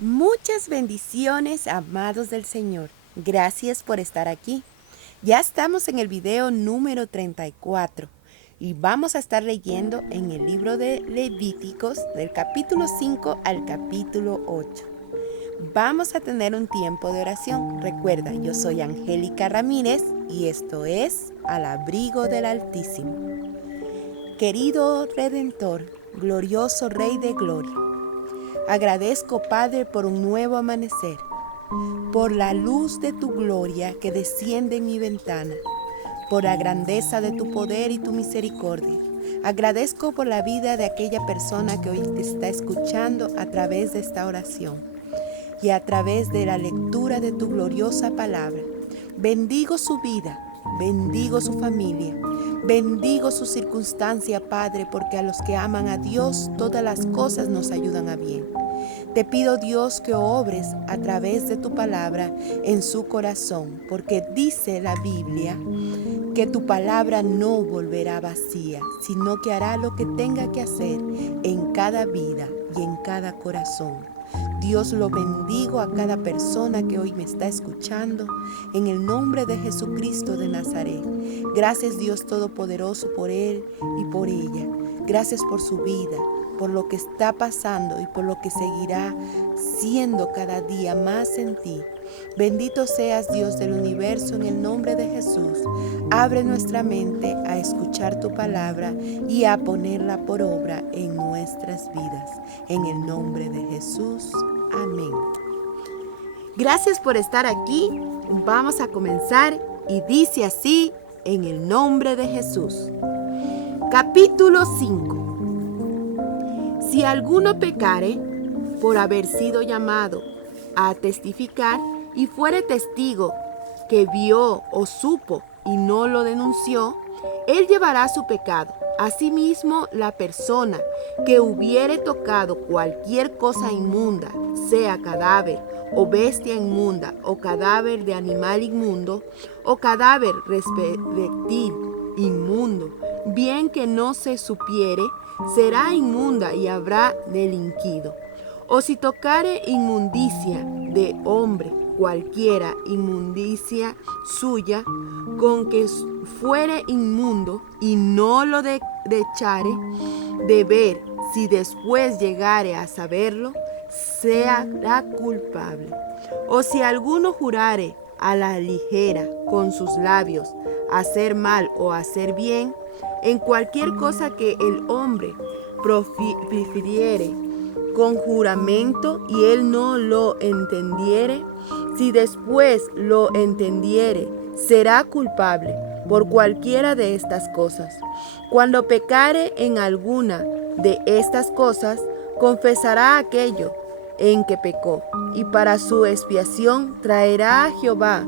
Muchas bendiciones, amados del Señor. Gracias por estar aquí. Ya estamos en el video número 34 y vamos a estar leyendo en el libro de Levíticos del capítulo 5 al capítulo 8. Vamos a tener un tiempo de oración. Recuerda, yo soy Angélica Ramírez y esto es Al Abrigo del Altísimo. Querido Redentor, glorioso Rey de Gloria, agradezco, Padre, por un nuevo amanecer, por la luz de tu gloria que desciende en mi ventana, por la grandeza de tu poder y tu misericordia. Agradezco por la vida de aquella persona que hoy te está escuchando a través de esta oración y a través de la lectura de tu gloriosa palabra. Bendigo su vida, bendigo su familia, bendigo su circunstancia, Padre, porque a los que aman a Dios todas las cosas nos ayudan a bien. Te pido, Dios, que obres a través de tu palabra en su corazón, porque dice la Biblia que tu palabra no volverá vacía, sino que hará lo que tenga que hacer en cada vida y en cada corazón. Dios, lo bendigo a cada persona que hoy me está escuchando, en el nombre de Jesucristo de Nazaret. Gracias, Dios Todopoderoso, por él y por ella. Gracias por su vida, por lo que está pasando y por lo que seguirá siendo cada día más en ti. Bendito seas, Dios del universo, en el nombre de Jesús. Abre nuestra mente a escuchar tu palabra y a ponerla por obra en nuestras vidas. En el nombre de Jesús. Amén. Gracias por estar aquí. Vamos a comenzar y dice así, en el nombre de Jesús. Capítulo 5. Si alguno pecare por haber sido llamado a testificar y fuere testigo que vio o supo y no lo denunció, él llevará su pecado. Asimismo, la persona que hubiere tocado cualquier cosa inmunda, sea cadáver o bestia inmunda, o cadáver de animal inmundo, o cadáver reptil inmundo, bien que no se supiere, será inmunda y habrá delinquido. O si tocare inmundicia de hombre, cualquiera inmundicia suya, con que fuere inmundo y no lo echare de ver, si después llegare a saberlo, será culpable. O si alguno jurare a la ligera con sus labios hacer mal o hacer bien, en cualquier cosa que el hombre profiriere con juramento y él no lo entendiere, si después lo entendiere, será culpable por cualquiera de estas cosas. Cuando pecare en alguna de estas cosas, confesará aquello en que pecó, y para su expiación traerá a Jehová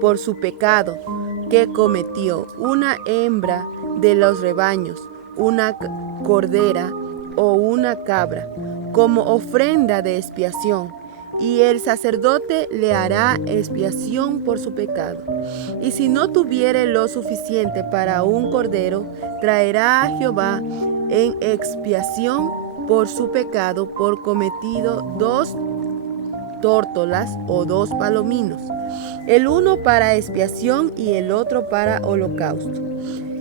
por su pecado que cometió una hembra de los rebaños, una cordera o una cabra, como ofrenda de expiación, y el sacerdote le hará expiación por su pecado. Y si no tuviere lo suficiente para un cordero, traerá a Jehová en expiación por su pecado por cometido 2 tórtolas o 2 palominos, el uno para expiación y el otro para holocausto.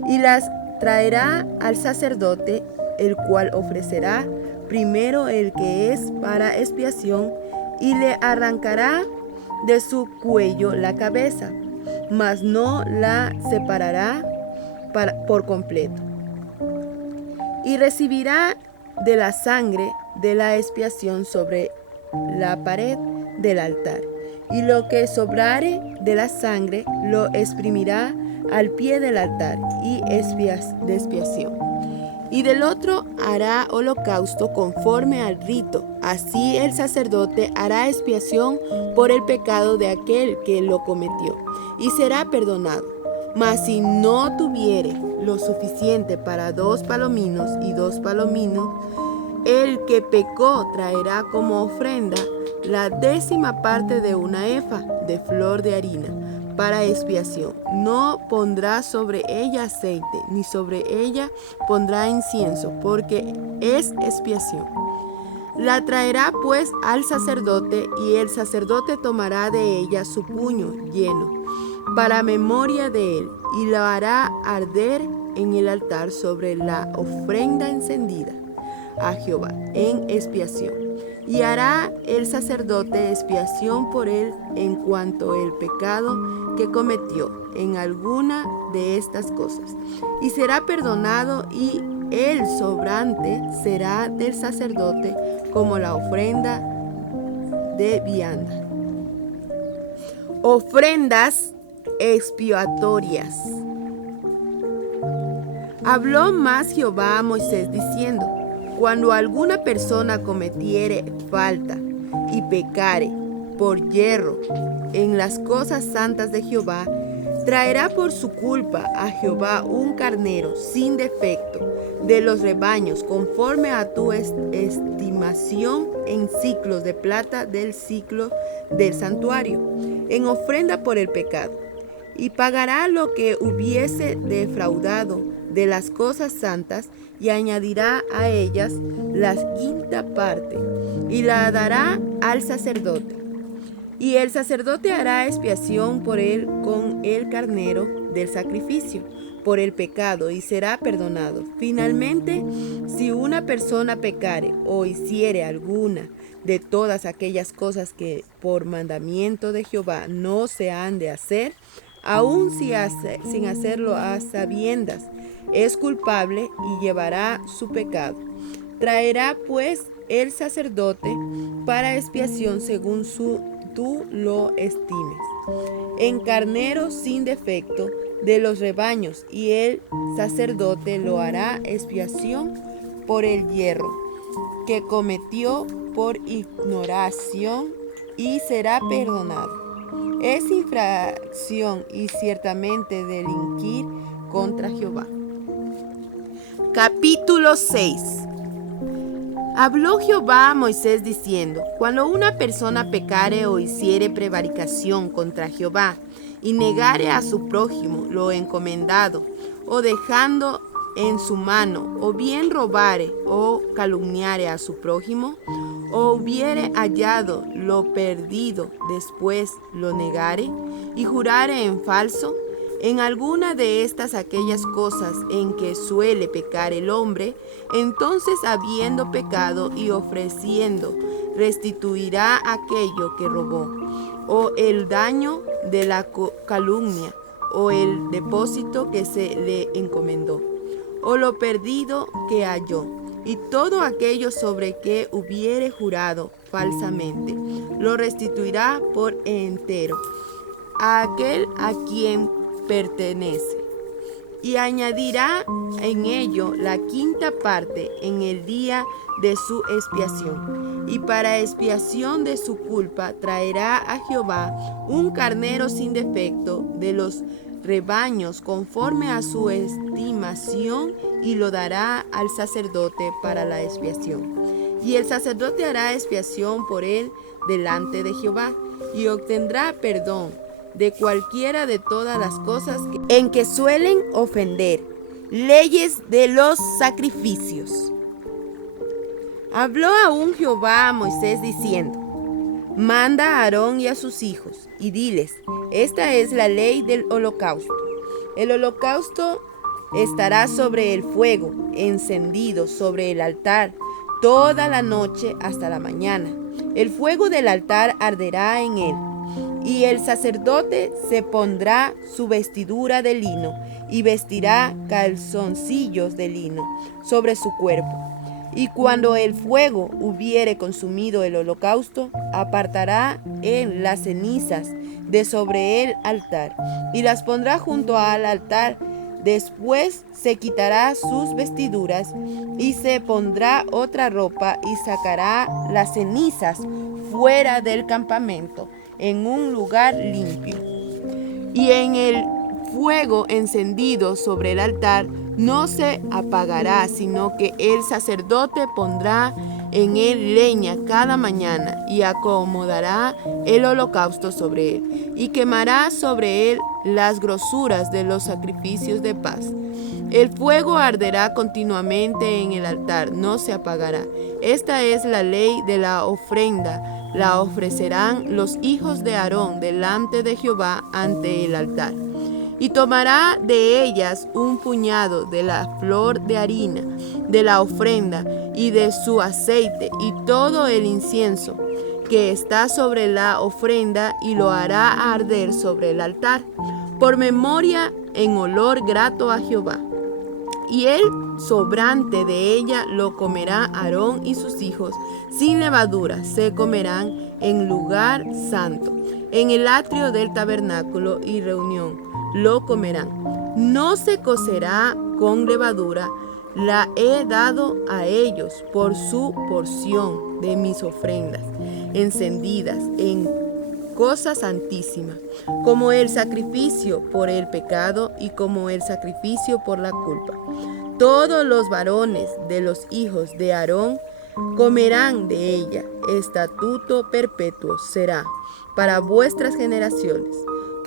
Y las traerá al sacerdote, el cual ofrecerá primero el que es para expiación, y le arrancará de su cuello la cabeza, mas no la separará por completo. Y recibirá de la sangre de la expiación sobre la pared del altar, y lo que sobrare de la sangre lo exprimirá al pie del altar y de expiación. Y del otro hará holocausto conforme al rito. Así el sacerdote hará expiación por el pecado de aquel que lo cometió, y será perdonado. Mas si no tuviere lo suficiente para 2 palominos y 2 palominos, el que pecó traerá como ofrenda la 10ª parte de una efa de flor de harina para expiación. No pondrá sobre ella aceite, ni sobre ella pondrá incienso, porque es expiación. La traerá pues al sacerdote, y el sacerdote tomará de ella su puño lleno, para memoria de él, y lo hará arder en el altar sobre la ofrenda encendida a Jehová en expiación. Y hará el sacerdote expiación por él en cuanto el pecado que cometió en alguna de estas cosas, y será perdonado, y el sobrante será del sacerdote como la ofrenda de vianda. Ofrendas expiatorias. Habló más Jehová a Moisés diciendo: cuando alguna persona cometiere falta y pecare por yerro en las cosas santas de Jehová, traerá por su culpa a Jehová un carnero sin defecto de los rebaños, conforme a tu estimación, en siclos de plata del siclo del santuario, en ofrenda por el pecado. Y pagará lo que hubiese defraudado de las cosas santas, y añadirá a ellas la quinta parte, y la dará al sacerdote. Y el sacerdote hará expiación por él con el carnero del sacrificio por el pecado, y será perdonado. Finalmente, si una persona pecare o hiciere alguna de todas aquellas cosas que por mandamiento de Jehová no se han de hacer, aun sin hacerlo a sabiendas, es culpable y llevará su pecado. Traerá pues el sacerdote para expiación según tú lo estimes, en carnero sin defecto de los rebaños, y el sacerdote lo hará expiación por el yerro que cometió por ignoración, y será perdonado. Es infracción y ciertamente delinquir contra Jehová. Capítulo 6. Habló Jehová a Moisés diciendo: cuando una persona pecare o hiciere prevaricación contra Jehová, y negare a su prójimo lo encomendado, o dejando en su mano, o bien robare o calumniare a su prójimo, o hubiere hallado lo perdido, después lo negare, y jurare en falso, en alguna de estas aquellas cosas en que suele pecar el hombre, entonces, habiendo pecado y ofreciendo, restituirá aquello que robó, o el daño de la calumnia, o el depósito que se le encomendó, o lo perdido que halló, y todo aquello sobre que hubiere jurado falsamente, lo restituirá por entero a aquel a quien pertenece, y añadirá en ello la quinta parte en el día de su expiación. Y para expiación de su culpa traerá a Jehová un carnero sin defecto de los rebaños, conforme a su estimación, y lo dará al sacerdote para la expiación. Y el sacerdote hará expiación por él delante de Jehová, y obtendrá perdón de cualquiera de todas las cosas en que suelen ofender. Leyes de los sacrificios. Habló aún Jehová a Moisés diciendo: manda a Aarón y a sus hijos, y diles: esta es la ley del holocausto. El holocausto estará sobre el fuego, encendido sobre el altar, toda la noche hasta la mañana. El fuego del altar arderá en él. Y el sacerdote se pondrá su vestidura de lino, y vestirá calzoncillos de lino sobre su cuerpo. Y cuando el fuego hubiere consumido el holocausto, apartará él las cenizas de sobre el altar, y las pondrá junto al altar. Después se quitará sus vestiduras, y se pondrá otra ropa, y sacará las cenizas fuera del campamento, en un lugar limpio. Y en el fuego encendido sobre el altar no se apagará, sino que el sacerdote pondrá en él leña cada mañana, y acomodará el holocausto sobre él, y quemará sobre él las grosuras de los sacrificios de paz. El fuego arderá continuamente en el altar, no se apagará. Esta es la ley de la ofrenda. La ofrecerán los hijos de Aarón delante de Jehová ante el altar. Y tomará de ellas un puñado de la flor de harina, de la ofrenda y de su aceite y todo el incienso que está sobre la ofrenda, y lo hará arder sobre el altar, por memoria en olor grato a Jehová. Y el sobrante de ella lo comerá Aarón y sus hijos, sin levadura se comerán en lugar santo, en el atrio del tabernáculo y reunión lo comerán. No se cocerá con levadura, la he dado a ellos por su porción de mis ofrendas encendidas en cosa santísima, como el sacrificio por el pecado y como el sacrificio por la culpa. Todos los varones de los hijos de Aarón comerán de ella. Estatuto perpetuo será para vuestras generaciones,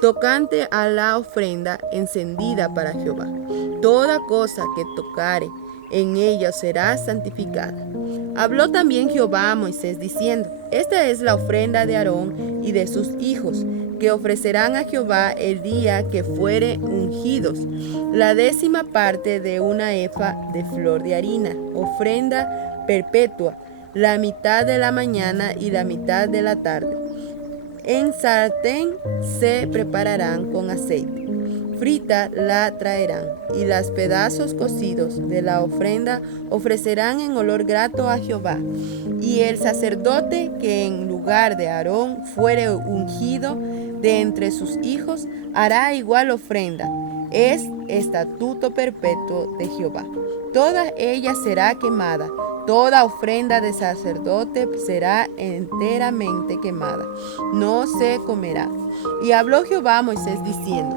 tocante a la ofrenda encendida para Jehová. Toda cosa que tocare en ella será santificada. Habló también Jehová a Moisés diciendo: Esta es la ofrenda de Aarón y de sus hijos, que ofrecerán a Jehová el día que fuere ungidos: la 10ª parte de una efa de flor de harina, ofrenda perpetua, la mitad de la mañana y la mitad de la tarde. En sartén se prepararán con aceite. Frita la traerán, y los pedazos cocidos de la ofrenda ofrecerán en olor grato a Jehová. Y el sacerdote que en lugar de Aarón fuere ungido de entre sus hijos hará igual ofrenda. Es estatuto perpetuo de Jehová. Toda ella será quemada. Toda ofrenda de sacerdote será enteramente quemada, no se comerá. Y habló Jehová a Moisés diciendo: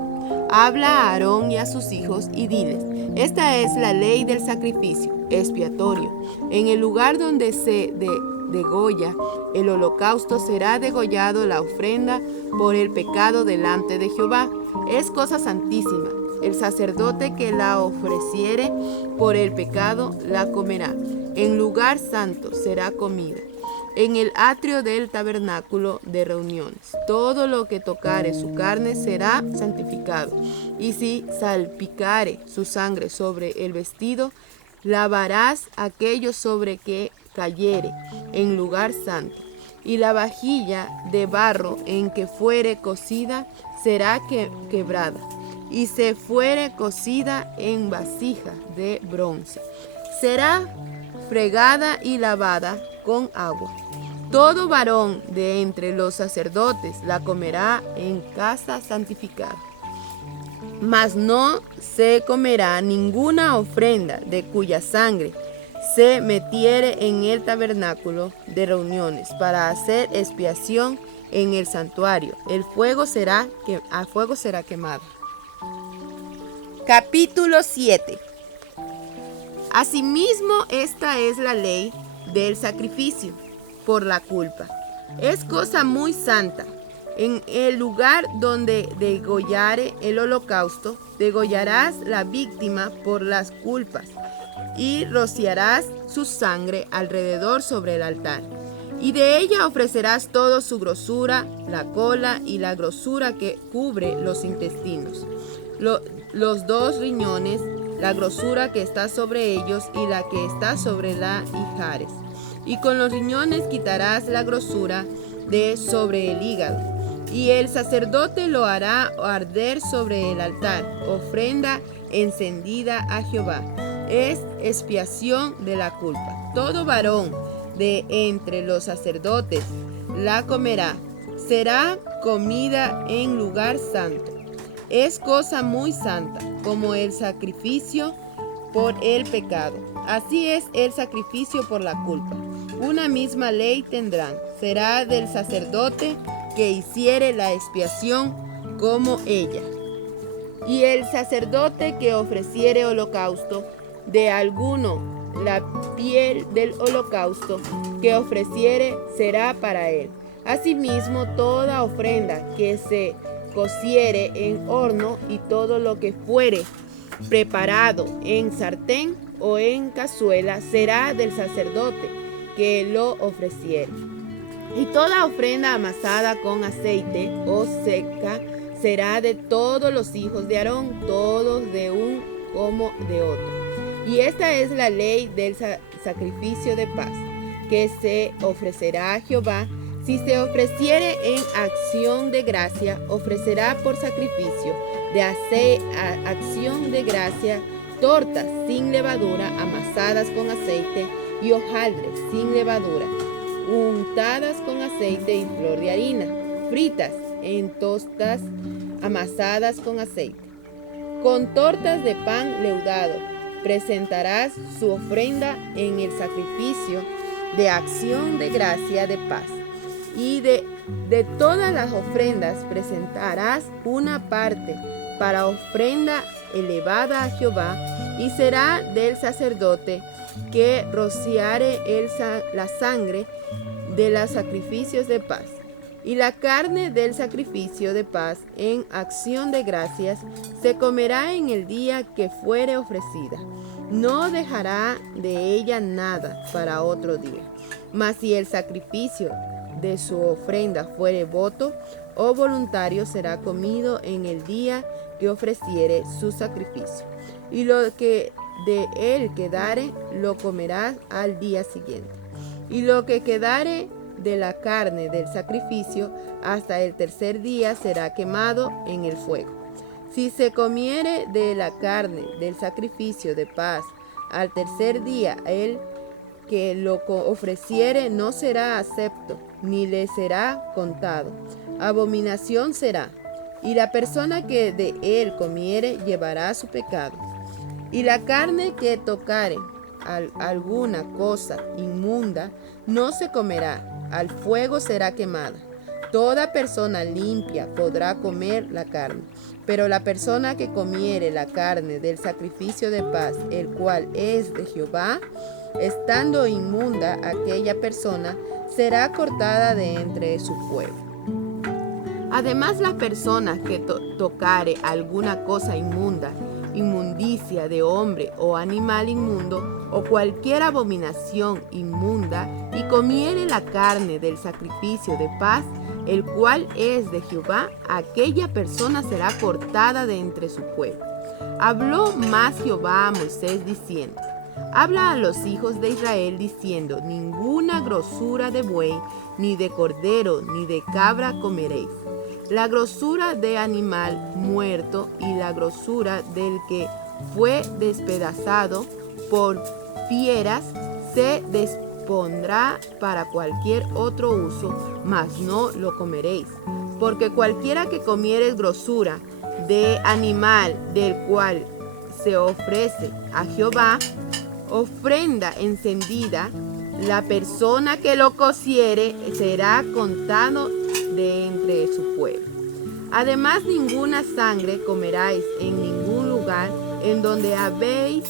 Habla a Aarón y a sus hijos y diles: Esta es la ley del sacrificio expiatorio. En el lugar donde se degolla el holocausto será degollado la ofrenda por el pecado delante de Jehová. Es cosa santísima. El sacerdote que la ofreciere por el pecado la comerá. En lugar santo será comida, en el atrio del tabernáculo de reuniones. Todo lo que tocare su carne será santificado. Y si salpicare su sangre sobre el vestido, lavarás aquello sobre que cayere en lugar santo. Y la vajilla de barro en que fuere cocida será quebrada, y se fuere cocida en vasija de bronce, será fregada y lavada con agua. Todo varón de entre los sacerdotes la comerá en casa santificada. Mas no se comerá ninguna ofrenda de cuya sangre se metiere en el tabernáculo de reuniones para hacer expiación en el santuario. A fuego será quemado. Capítulo 7. Asimismo, esta es la ley del sacrificio por la culpa. Es cosa muy santa. En el lugar donde degollare el holocausto, degollarás la víctima por las culpas y rociarás su sangre alrededor sobre el altar. Y de ella ofrecerás toda su grosura, la cola y la grosura que cubre los intestinos, los 2 riñones, la grosura que está sobre ellos y la que está sobre la ijares. Y con los riñones quitarás la grosura de sobre el hígado. Y el sacerdote lo hará arder sobre el altar, ofrenda encendida a Jehová. Es expiación de la culpa. Todo varón de entre los sacerdotes la comerá. Será comida en lugar santo. Es cosa muy santa, como el sacrificio por el pecado. Así es el sacrificio por la culpa. Una misma ley tendrán. Será del sacerdote que hiciere la expiación como ella. Y el sacerdote que ofreciere holocausto de alguno la piel del holocausto que ofreciere será para él. Asimismo, toda ofrenda que se cociere en horno y todo lo que fuere preparado en sartén o en cazuela será del sacerdote que lo ofreciere. Y toda ofrenda amasada con aceite o seca será de todos los hijos de Aarón, todos de un como de otro. Y esta es la ley del sacrificio de paz, que se ofrecerá a Jehová. Si se ofreciere en acción de gracia, ofrecerá por sacrificio de acción de gracia tortas sin levadura, amasadas con aceite, y hojaldres sin levadura, untadas con aceite y flor de harina, fritas en tostas, amasadas con aceite. Con tortas de pan leudado presentarás su ofrenda en el sacrificio de acción de gracia de paz. Y de todas las ofrendas presentarás una parte para ofrenda elevada a Jehová, y será del sacerdote que rociare la sangre de los sacrificios de paz. Y la carne del sacrificio de paz en acción de gracias se comerá en el día que fuere ofrecida. No dejará de ella nada para otro día. Mas si el sacrificio de su ofrenda fuere voto o voluntario, será comido en el día que ofreciere su sacrificio. Y lo que de él quedare, lo comerás al día siguiente. Y lo que quedare de la carne del sacrificio hasta el tercer día será quemado en el fuego. Si se comiere de la carne del sacrificio de paz al tercer día, el que lo ofreciere no será acepto, ni le será contado. Abominación será, y la persona que de él comiere llevará su pecado. Y la carne que tocare alguna cosa inmunda no se comerá, al fuego será quemada. Toda persona limpia podrá comer la carne, pero la persona que comiere la carne del sacrificio de paz, el cual es de Jehová, estando inmunda aquella persona, será cortada de entre su pueblo. Además, la persona que tocare alguna cosa inmunda, inmundicia de hombre o animal inmundo, o cualquier abominación inmunda, y comiere la carne del sacrificio de paz, el cual es de Jehová, aquella persona será cortada de entre su pueblo. Habló más Jehová a Moisés diciendo: habla a los hijos de Israel diciendo: ninguna grosura de buey, ni de cordero, ni de cabra comeréis. La grosura de animal muerto y la grosura del que fue despedazado por fieras se dispondrá para cualquier otro uso, mas no lo comeréis. Porque cualquiera que comiere grosura de animal del cual se ofrece a Jehová ofrenda encendida, la persona que lo cociere será contado de entre su pueblo. Además, ninguna sangre comeráis en ningún lugar en donde habéis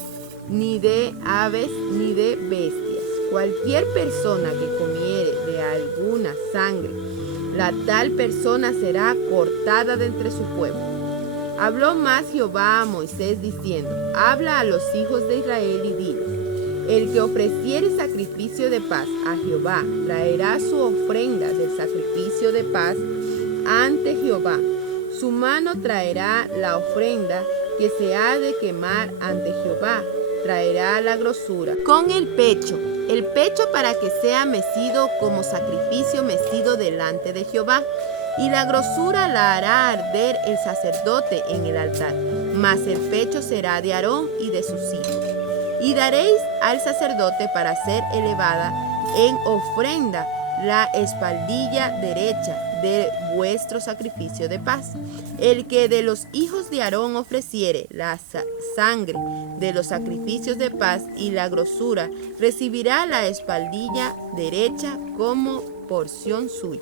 ni de aves ni de bestias. Cualquier persona que comiere de alguna sangre, la tal persona será cortada de entre su pueblo. Habló más Jehová a Moisés diciendo: habla a los hijos de Israel y diles: el que ofreciere sacrificio de paz a Jehová traerá su ofrenda del sacrificio de paz ante Jehová. Su mano traerá la ofrenda que se ha de quemar ante Jehová. Traerá la grosura con el pecho para que sea mecido como sacrificio mecido delante de Jehová. Y la grosura la hará arder el sacerdote en el altar, mas el pecho será de Aarón y de sus hijos. Y daréis al sacerdote para ser elevada en ofrenda la espaldilla derecha de vuestro sacrificio de paz. El que de los hijos de Aarón ofreciere la sangre de los sacrificios de paz y la grosura, recibirá la espaldilla derecha como porción suya.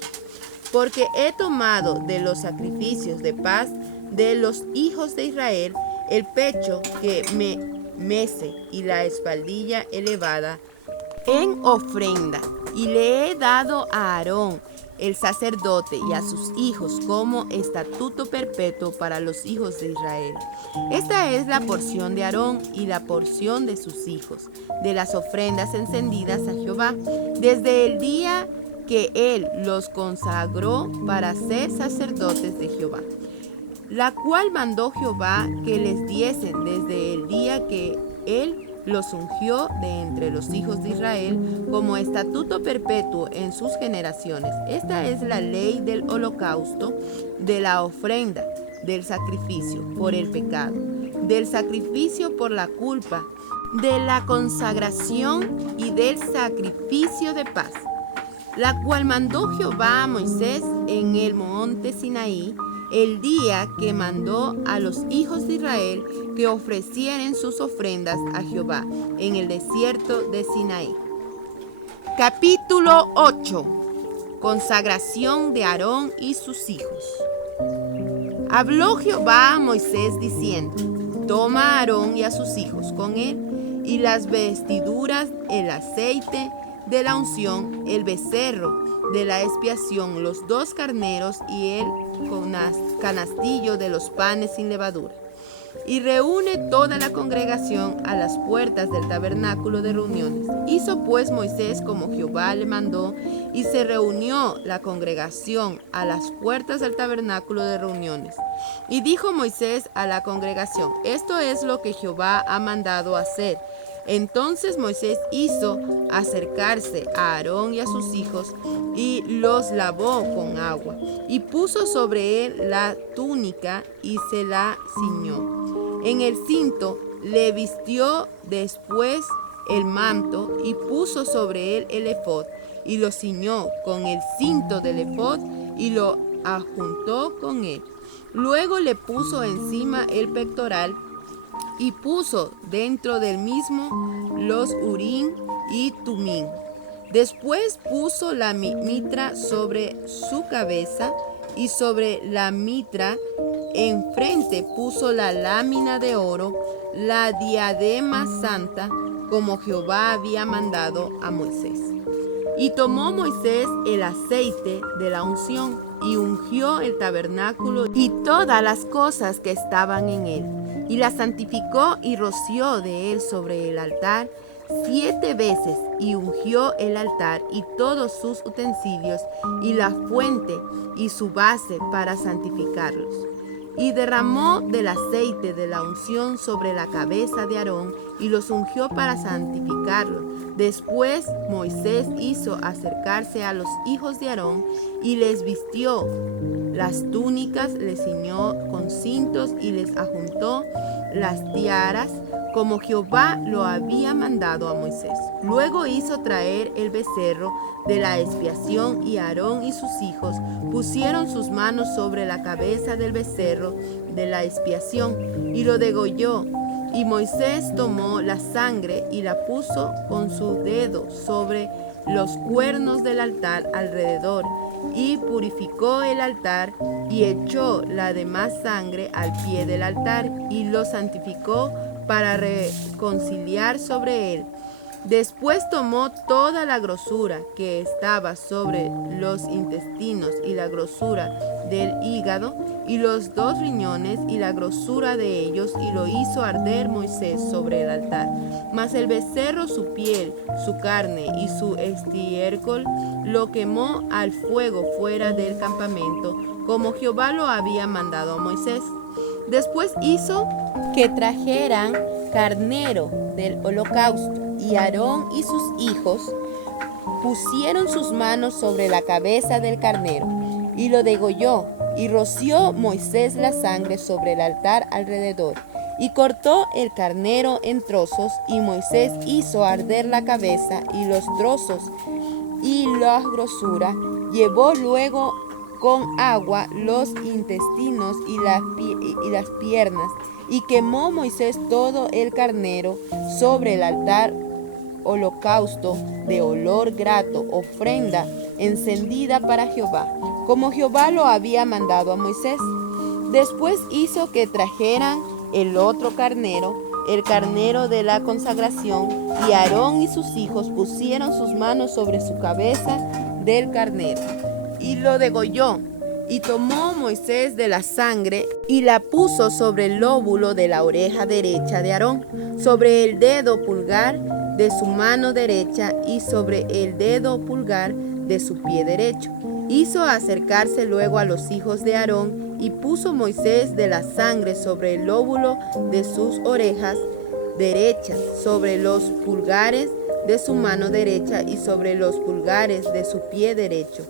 Porque he tomado de los sacrificios de paz de los hijos de Israel el pecho que me mese y la espaldilla elevada en ofrenda. Y le he dado a Aarón, el sacerdote, y a sus hijos como estatuto perpetuo para los hijos de Israel. Esta es la porción de Aarón y la porción de sus hijos, de las ofrendas encendidas a Jehová, desde el día que él los consagró para ser sacerdotes de Jehová, la cual mandó Jehová que les diesen desde el día que él los ungió de entre los hijos de Israel como estatuto perpetuo en sus generaciones. Esta es la ley del holocausto, de la ofrenda, del sacrificio por el pecado, del sacrificio por la culpa, de la consagración y del sacrificio de paz, la cual mandó Jehová a Moisés en el monte Sinaí, el día que mandó a los hijos de Israel que ofrecieren sus ofrendas a Jehová en el desierto de Sinaí. Capítulo 8. Consagración de Aarón y sus hijos. Habló Jehová a Moisés diciendo: Toma a Aarón y a sus hijos con él, y las vestiduras, el aceite de la unción, el becerro de la expiación, los 2 carneros y el canastillo de los panes sin levadura. Y reúne toda la congregación a las puertas del tabernáculo de reuniones. Hizo pues Moisés como Jehová le mandó, y se reunió la congregación a las puertas del tabernáculo de reuniones. Y dijo Moisés a la congregación: Esto es lo que Jehová ha mandado hacer. Entonces Moisés hizo acercarse a Aarón y a sus hijos, y los lavó con agua, y puso sobre él la túnica y se la ciñó. En el cinto le vistió después el manto, y puso sobre él el ephod, y lo ciñó con el cinto del ephod, y lo ajuntó con él. Luego le puso encima el pectoral, y puso dentro del mismo los urim y tumim. Después puso la mitra sobre su cabeza, y sobre la mitra enfrente puso la lámina de oro, la diadema santa, como Jehová había mandado a Moisés. Y tomó Moisés el aceite de la unción, y ungió el tabernáculo y todas las cosas que estaban en él, y la santificó y roció de él sobre el altar 7 veces, y ungió el altar y todos sus utensilios, y la fuente y su base para santificarlos. Y derramó del aceite de la unción sobre la cabeza de Aarón, y los ungió para santificarlo. Después Moisés hizo acercarse a los hijos de Aarón, y les vistió las túnicas, les ciñó con cintos, y les ajuntó las tiaras, como Jehová lo había mandado a Moisés. Luego hizo traer el becerro de la expiación, y Aarón y sus hijos pusieron sus manos sobre la cabeza del becerro de la expiación, y lo degolló. Y Moisés tomó la sangre y la puso con su dedo sobre los cuernos del altar alrededor, y purificó el altar, y echó la demás sangre al pie del altar, y lo santificó para reconciliar sobre él. Después tomó toda la grosura que estaba sobre los intestinos, y la grosura del hígado, y los 2 riñones, y la grosura de ellos, y lo hizo arder Moisés sobre el altar. Mas el becerro, su piel, su carne y su estiércol, lo quemó al fuego fuera del campamento, como Jehová lo había mandado a Moisés. Después hizo que trajeran carnero del holocausto, y Aarón y sus hijos pusieron sus manos sobre la cabeza del carnero, y lo degolló, y roció Moisés la sangre sobre el altar alrededor, y cortó el carnero en trozos, y Moisés hizo arder la cabeza y los trozos y la grosura, llevó luego con agua los intestinos y las piernas, y quemó Moisés todo el carnero sobre el altar holocausto de olor grato, ofrenda encendida para Jehová, como Jehová lo había mandado a Moisés. Después hizo que trajeran el otro carnero, el carnero de la consagración, y Aarón y sus hijos pusieron sus manos sobre su cabeza del carnero, y lo degolló. Y tomó Moisés de la sangre y la puso sobre el lóbulo de la oreja derecha de Aarón, sobre el dedo pulgar de su mano derecha y sobre el dedo pulgar de su pie derecho. Hizo acercarse luego a los hijos de Aarón y puso Moisés de la sangre sobre el lóbulo de sus orejas derechas, sobre los pulgares de su mano derecha y sobre los pulgares de su pie derecho.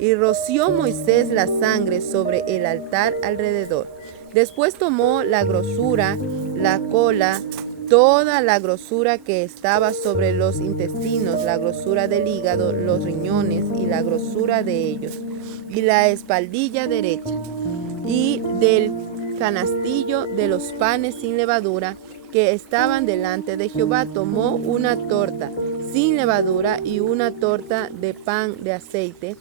Y roció Moisés la sangre sobre el altar alrededor. Después tomó la grosura, la cola, toda la grosura que estaba sobre los intestinos, la grosura del hígado, los riñones y la grosura de ellos, y la espaldilla derecha, y del canastillo de los panes sin levadura que estaban delante de Jehová, tomó una torta sin levadura y una torta de pan de aceite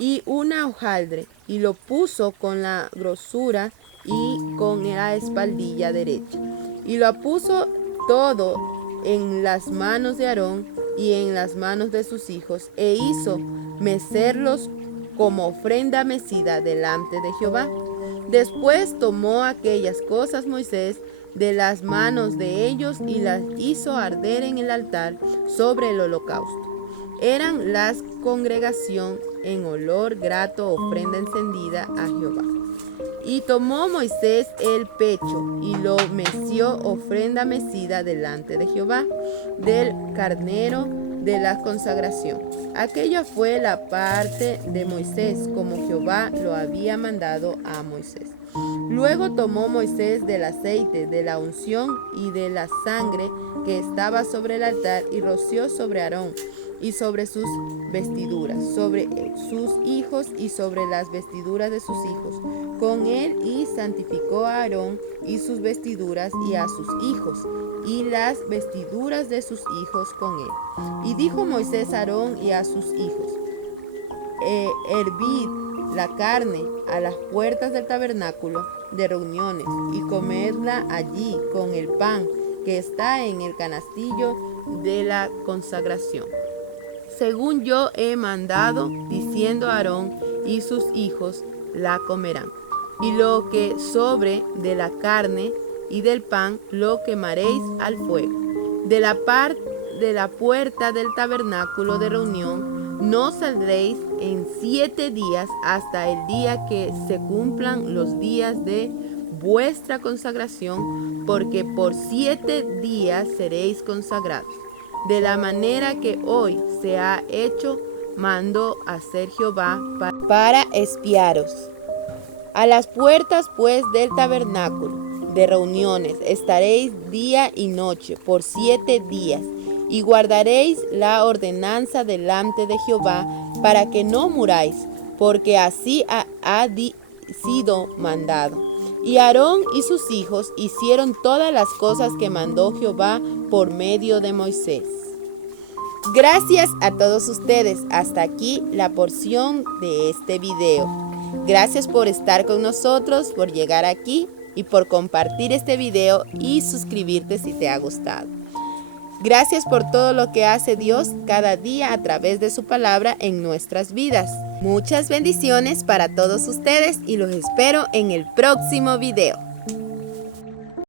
y una hojaldre, y lo puso con la grosura y con la espaldilla derecha, y lo puso todo en las manos de Aarón y en las manos de sus hijos, e hizo mecerlos como ofrenda mecida delante de Jehová. Después tomó aquellas cosas Moisés de las manos de ellos y las hizo arder en el altar sobre el holocausto. Eran las congregación en olor grato, ofrenda encendida a Jehová. Y tomó Moisés el pecho y lo meció ofrenda mecida delante de Jehová del carnero de la consagración. Aquella fue la parte de Moisés, como Jehová lo había mandado a Moisés. Luego tomó Moisés del aceite de la unción y de la sangre que estaba sobre el altar y roció sobre Aarón y sobre sus vestiduras, sobre sus hijos y sobre las vestiduras de sus hijos, con él, y santificó a Aarón y sus vestiduras y a sus hijos, y las vestiduras de sus hijos con él. Y dijo Moisés a Aarón y a sus hijos: hervid la carne a las puertas del tabernáculo de reuniones, y comedla allí con el pan que está en el canastillo de la consagración, según yo he mandado, diciendo a Aarón y sus hijos la comerán. Y lo que sobre de la carne y del pan lo quemaréis al fuego. De la puerta del tabernáculo de reunión no saldréis en 7 días hasta el día que se cumplan los días de vuestra consagración, porque por 7 días seréis consagrados. De la manera que hoy se ha hecho, mandó hacer Jehová para expiaros. A las puertas pues del tabernáculo de reuniones estaréis día y noche por 7 días, y guardaréis la ordenanza delante de Jehová para que no muráis, porque así ha sido mandado. Y Aarón y sus hijos hicieron todas las cosas que mandó Jehová por medio de Moisés. Gracias a todos ustedes. Hasta aquí la porción de este video. Gracias por estar con nosotros, por llegar aquí y por compartir este video y suscribirte si te ha gustado. Gracias por todo lo que hace Dios cada día a través de su palabra en nuestras vidas. Muchas bendiciones para todos ustedes y los espero en el próximo video.